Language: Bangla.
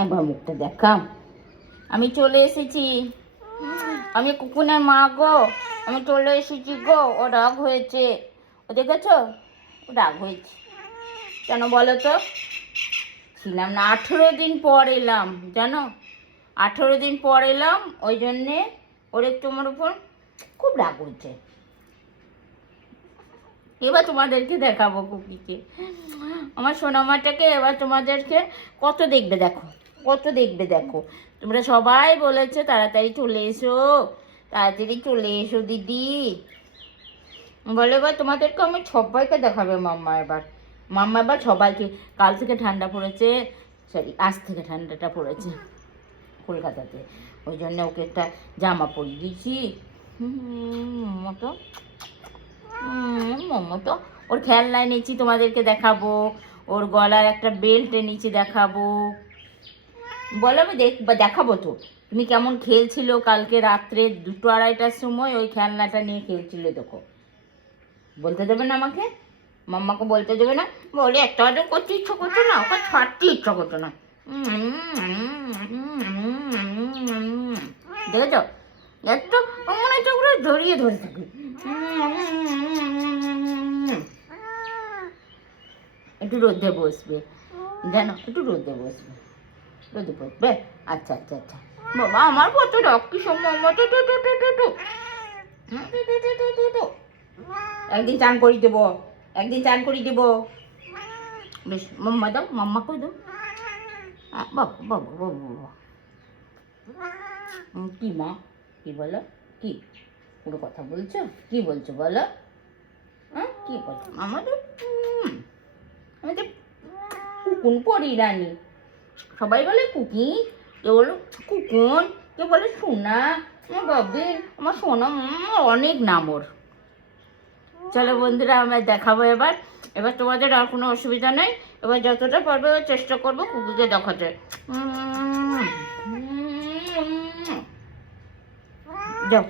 একবার মুখটা দেখাও। আমি চলে এসেছি, আমি কুকুনের মা গো, আমি চলে এসেছি গো। ও রাগ হয়েছে, ও দেখেছো, ও রাগ হয়েছে কেন বলো তো? ছিলাম না, 18 দিন পর এলাম জানো, 18 দিন পর এলাম, ওই জন্যে ওর একটু আমার উপর খুব রাগ হচ্ছে। এবার তোমাদেরকে দেখাবো কুকিকে, আমার সোনামাটাকে। এবার তোমাদেরকে কত দেখবে দেখো, কত দেখবে দেখো। তোমরা সবাই বলেছো তাড়াতাড়ি চলে এসো, তাড়াতাড়ি চলে এসো দিদি বলে। এবার তোমাদেরকে আমি সবাইকে দেখাবে মাম্মা এবার। মাম্মা এবার সবাইকে, কাল থেকে ঠান্ডা পড়েছে, সরি আজ থেকে ঠান্ডাটা পড়েছে কলকাতাতে, ওই জন্য ওকে একটা জামা পরিয়ে দিয়েছি। মতো মতো ওর খেলনায় নিচ্ছি, তোমাদেরকে দেখাবো। ওর গলার একটা বেল্ট নিচে দেখাবো, বলো আমি দেখাবো তো। তুমি কেমন খেলছিল কালকে রাত্রে 2-2:30টার সময় ওই খেলনাটা নিয়ে খেলছিল, দেখো। বলতে দেবে না আমাকে, মাম্মাকে বলতে দেবে না? বলে একটা অর্ডার করতে ইচ্ছা করতো না, ওকে ছাড়তে ইচ্ছা করতো না। দেখেছ, এত মনে হচ্ছে ওগুলো জড়িয়ে ধরে থাকি। একটু রোদে বসবে জানো, একটু রোদে বসবে, রোদে বসবে। আচ্ছা আচ্ছা আচ্ছা, বাবা আমার কত রক্তি সময় মতো একদিন চান করি দেবো, একদিন চান করি দেবো। বেশ মাম্মা দাও, মাম্মা করে দাও। বাবা বাবা বাবা বাবা, কি মা, কি বলো, কি পুরো কথা বলছো, কি বলছো বলো? হ্যাঁ কি কথা? আমাদের আমাদের কুকুন পরি রানী, সবাই বলে কুকি, কেউ বলো কুকুন, কেউ বলে সোনা, আমার বাবিন, আমার সোনা, অনেক নাম ওর। চলো বন্ধুরা, আমরা দেখাবো এবার। এবার তোমাদের আর কোনো অসুবিধা নেই, এবার যতটা পারবে চেষ্টা করবো কুকুরকে দেখাতে। যাও।